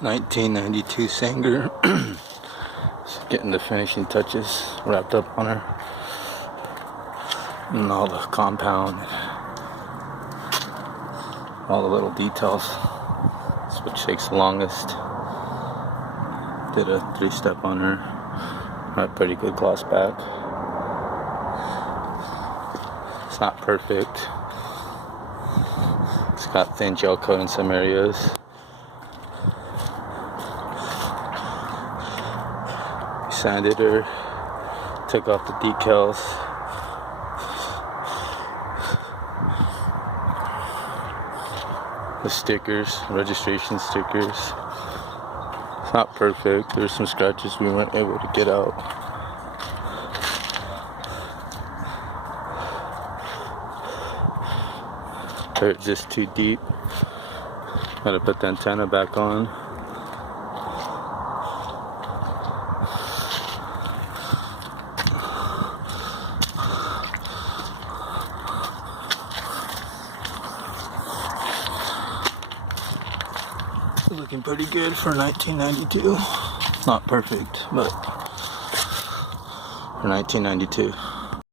1992 Sanger. Just getting the finishing touches wrapped up on her, and all the compound, all the little details. That's what takes the longest. Did a 3-step on her. Right, pretty good gloss back. It's not perfect. It's got thin gel coat in some areas. Sanded her, took off the decals. The stickers, registration stickers. It's not perfect. There's some scratches we weren't able to get out. They're just too deep. Gotta put the antenna back on. Looking pretty good for 1992. Not perfect, but for 1992.